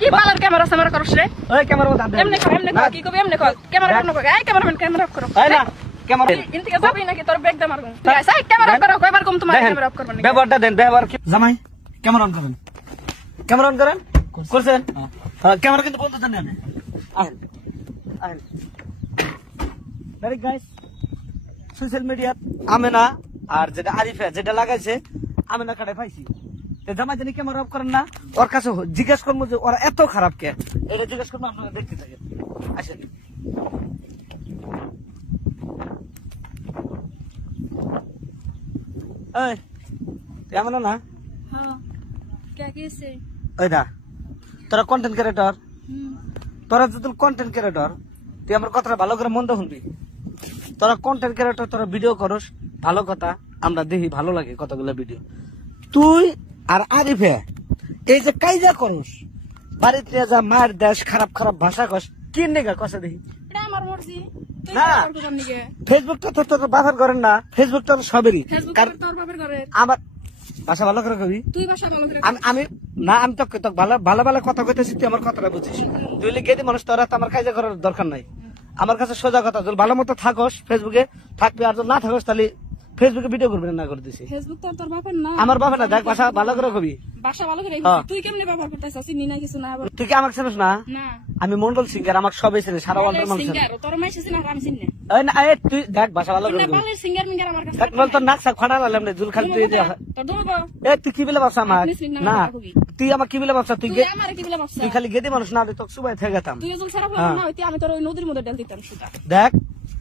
কি পালার ক্যামেরা সামনে করছ রে? ওই ক্যামেরা মত আদে এমনে কর কি কবি এমনে কর ক্যামেরা অন কর এই ক্যামেরাম্যান ক্যামেরা অফ করো এই না ক্যামেরা ইনতে কে যাবি নাকি তোর ব্যাগ দে মারগো গাইস এই ক্যামেরা অফ করো কয়বার কম তোমার ক্যামেরা অফ করবেন ব্যবহারটা দেন ব্যবহার কি জামাই ক্যামেরা অন করেন ক্যামেরা অন করেন করছেন হ্যাঁ ক্যামেরা কিন্তু বলতে দেন না আহেন আহেন direct guys social media Amena আর যেটা আরিফা যেটা লাগাইছে আমেনা কাটাই পাইছি জামাই জানি ক্যামেরা অফ করেন না ওর কাছে জিজ্ঞেস করবো যে ওরা এত খারাপ কে এটা জিজ্ঞেস করবো আপনারা দেখতে থাকেন আসেন এই এমন না হ্যাঁ কে কিছে ওই দা তোরা কন্টেন্ট ক্রিয়েটর তোরা যদি কন্টেন্ট ক্রিয়েটর তুই আমার কথাটা ভালো করে মন শুনবি তোরা কন্টেন্ট ক্রিয়েটর তোরা ভিডিও করস ভালো কথা আমরা দেখি ভালো লাগে কতগুলো ভিডিও তুই আর আরিফে এই যে কাইজা করস বাড়িতে যা মায়ের দেশ খারাপ খারাপ ভাষা কস কি নেগা কষা দেখি এটা আমার মর্জি তুই না করবি নিকে ফেসবুকটা তো তোর বাবার করেন না ফেসবুকটা তো সবেরই ফেসবুক তোর বাবার করে আমার ভাষা ভালো করে কবি তুই ভাষা ভালো করে আমি না আমি তো ভালো ভালো ভালো কথা কইতেছি তুই আমার কথাটা বুঝিস তুই গেদি মানুষ তোরা তো আমার কাজে করার দরকার নাই আমার কাছে সোজা কথা যদি ভালো মতো থাকস ফেসবুকে থাকবি আর যদি না থাকস তাহলে ফেসবুকে ভিডিও করবি না করে দিছি ফেসবুক তো তোর বাবার না আমার বাবা না দেখ ভাষা ভালো করে কবি ভাষা ভালো করে তুই কেমনে ব্যবহার করতেছিস চিনি না কিছু না তুই কি আমাকে চিনিস না না আমি মন্ডল সিঙ্গার আমাকে সবাই চিনে সারা ওয়ার্ল্ডের মানুষ সিঙ্গার তোর মাইছে চিনা আমি চিনি না এই না এই তুই দেখ ভাষা ভালো করে বালের সিঙ্গার মিঙ্গার আমার কাছে বল তোর নাক সাক ফাড়া লালাম না জুল খালি তুই দে তোর দুমো এ তুই কি বলে ভাষা আমার না তুই আমার কি বলে ভাষা তুই আমার কি বলে ভাবছ তুই খালি গেদি মানুষ না তোকে সুবাই থেকে গেতাম তুই যদি সারা ফেলা না হইতি আমি তোর ওই নদীর মধ্যে ডাল দিতাম সুদা দেখ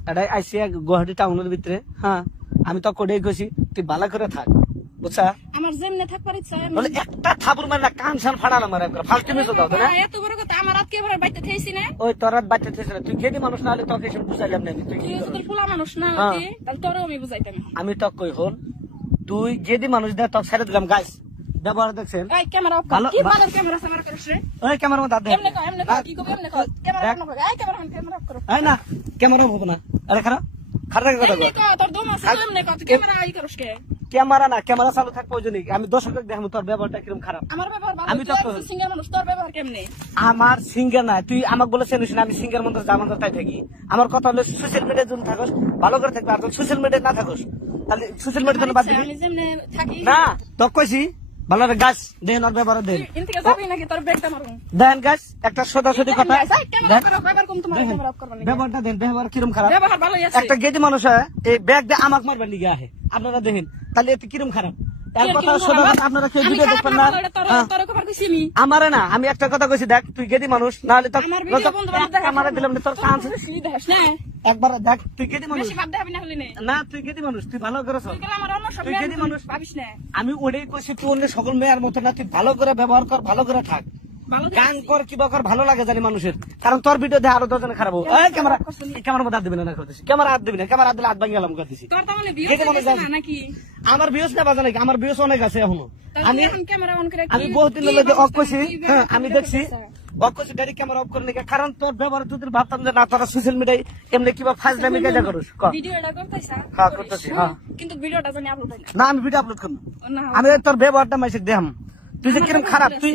এটা আইসি গুয়াহাটি টাউনের ভিতরে হ্যাঁ আমি তো কোডেই কইছি তুই ভালো করে থাক বুঝছা আমার যেমনে থাকবার ইচ্ছা বলে একটা থাপুর মানে না কান শান ফাড়ালাম আমার একবার ফালতু মিছো দাও না এত বড় কথা আমার রাত কেবল বাইতে থেইছি না ওই তোর রাত বাচ্চা থেকে তুই গেদি মানুষ না হলে তোকে এসব বুঝাইলাম না তুই কি তুই যদি ফুলা মানুষ না হইতি তাহলে তোরও আমি বুঝাইতাম আমি তো কই হল তুই গেদি মানুষ দে তোকে ছেড়ে দিলাম গাইস ব্যবহার দেখছেন এই ক্যামেরা অফ কর কি বালের ক্যামেরা সামনে করছ রে ওই ক্যামেরা মত দে এমনে কর কি কবি এমনে কর ক্যামেরা অফ কর এই ক্যামেরা অফ কর এই না ক্যামেরা হবে না আরে খারাপ খারাপ কথা কর তোর দম আছে এমনে কর ক্যামেরা আই করছ কে ক্যামেরা না ক্যামেরা চালু থাক প্রয়োজনই আমি দর্শকদের দেখাবো তোর ব্যবহারটা কিরকম খারাপ আমার ব্যবহার ভালো আমি তো সিঙ্গার মানুষ তোর ব্যবহার কেমনে আমার সিঙ্গার না তুই আমাকে বলে চিনিস না আমি সিঙ্গার মন্ত্র জামান তাই থাকি আমার কথা হলো সোশ্যাল মিডিয়ার জন্য থাকস ভালো করে থাকবে আর সোশ্যাল মিডিয়া না থাকস তাহলে সোশ্যাল মিডিয়ার জন্য বাদ দিবি আমি যেমনে থাকি না তো কইছি ভালো করে গাছ দেন আর ব্যবহার দেন ইনতে যাবি নাকি তোর ব্যাগটা মারুম দেন গাছ একটা সোজাসুজি কথা ব্যবহার কম তোমার ক্যামেরা অফ করবা ব্যবহারটা দেন ব্যবহার কিরম খারাপ ব্যবহার ভালো আছে একটা গেদি মানুষ এই ব্যাগ দিয়ে আমাকে মারবার নিগে আহে আপনারা দেখেন তাহলে এতে কিরম খারাপ এক কথা সোজা কথা আপনারা কেউ ভিডিও দেখবেন না আমারে না আমি একটা কথা কইছি দেখ তুই গেদি মানুষ না হলে তোর আমারে দিলাম তোর কাজ একবার দেখ তুই গেদি মানুষ না তুই গেদি মানুষ তুই ভালো করে তুই গেদি মানুষ আমি ওটাই কইছি তুই অন্য সকল মেয়ের মতো না তুই ভালো করে ব্যবহার কর ভালো করে থাক গান কর কিবা কর ভালো লাগে জানি মানুষের কারণ তোর ভিডিও দেখে আরো 10 জন খারাপ হবে এই ক্যামেরা মধ্যে হাত দিবি না করতেছি ক্যামেরা হাত দিবি না ক্যামেরা হাত দিলে হাত ভাঙি গেলাম করতেছি আমার ভিউজ না বাজা নাকি আমার ভিউজ অনেক আছে এখনো আমি বহুদিন লগে অফ করছি হ্যাঁ আমি দেখছি অফ করছি ডাইরেক্ট ক্যামেরা অফ করে নাকি কারণ তোর ব্যবহার তুই ভাবতাম যে না তোরা সোশ্যাল মিডিয়ায় এমনি কিবা ফাজলামি কাজা করস হ্যাঁ করতেছি হ্যাঁ কিন্তু ভিডিওটা জানি আপলোড হয় না আমি ভিডিও আপলোড করব আমি তোর ব্যবহারটা মাইছে দেখাম তুই যে কিরকম খারাপ তুই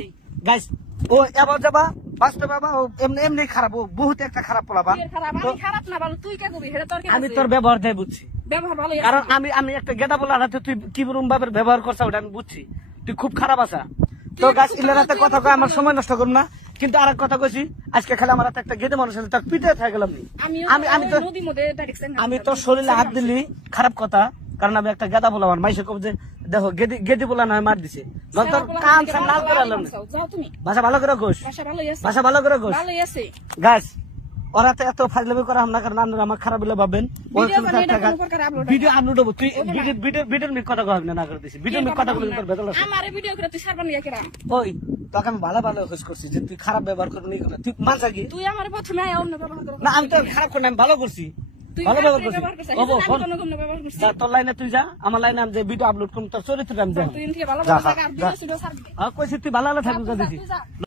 গাইস ও এবার যাবা বাস্তব বাবা এমনি এমনি খারাপ ও বহুত একটা খারাপ পোলাবা আমি তোর ব্যবহার দেয় বুঝছি কারণ আমি একটা গেদা বলার হাতে তুই কি ভাবে ব্যবহার করছ ওটা আমি বুঝছি তুই খুব খারাপ আছা তো গাছ ইলের হাতে কথা কয় আমার সময় নষ্ট করুন না কিন্তু আর এক কথা কইছি আজকে খালি আমার হাতে একটা গেদে মানুষ আছে তার পিঠে থেকে গেলাম আমি তোর শরীরে হাত দিলি খারাপ কথা কারণ আমি একটা গেদা বললাম আমার মাইসে কব যে দেখো গেদি বলা নয় মার দিছে তোর কান সান নাল করে আনলাম ভাষা ভালো করে ঘোষ ভাষা ভালো করে ঘোষ গাছ ওরা তো এত ফাজলামি করা আমরা কারণ আপনারা আমার খারাপ বলে ভাববেন ভিডিও আপলোড হবো তুই ভিডিওর মিক কথা কবি না করে দিছি ভিডিওর মিক কথা বলে তোর বেদল আছে ওই তোকে আমি ভালো ভালো খোঁজ করছি যে তুই খারাপ ব্যবহার করবি না তুই মানছা কি তুই আমার প্রথমে না আমি তো খারাপ করি আমি ভালো করছি ভালো ব্যবহার করছি তোর লাইনে তুই যা আমার লাইনে আমি যে ভিডিও আপলোড করবো তোর চরিত্র আমি কইছি তুই ভালো ভালো থাকবি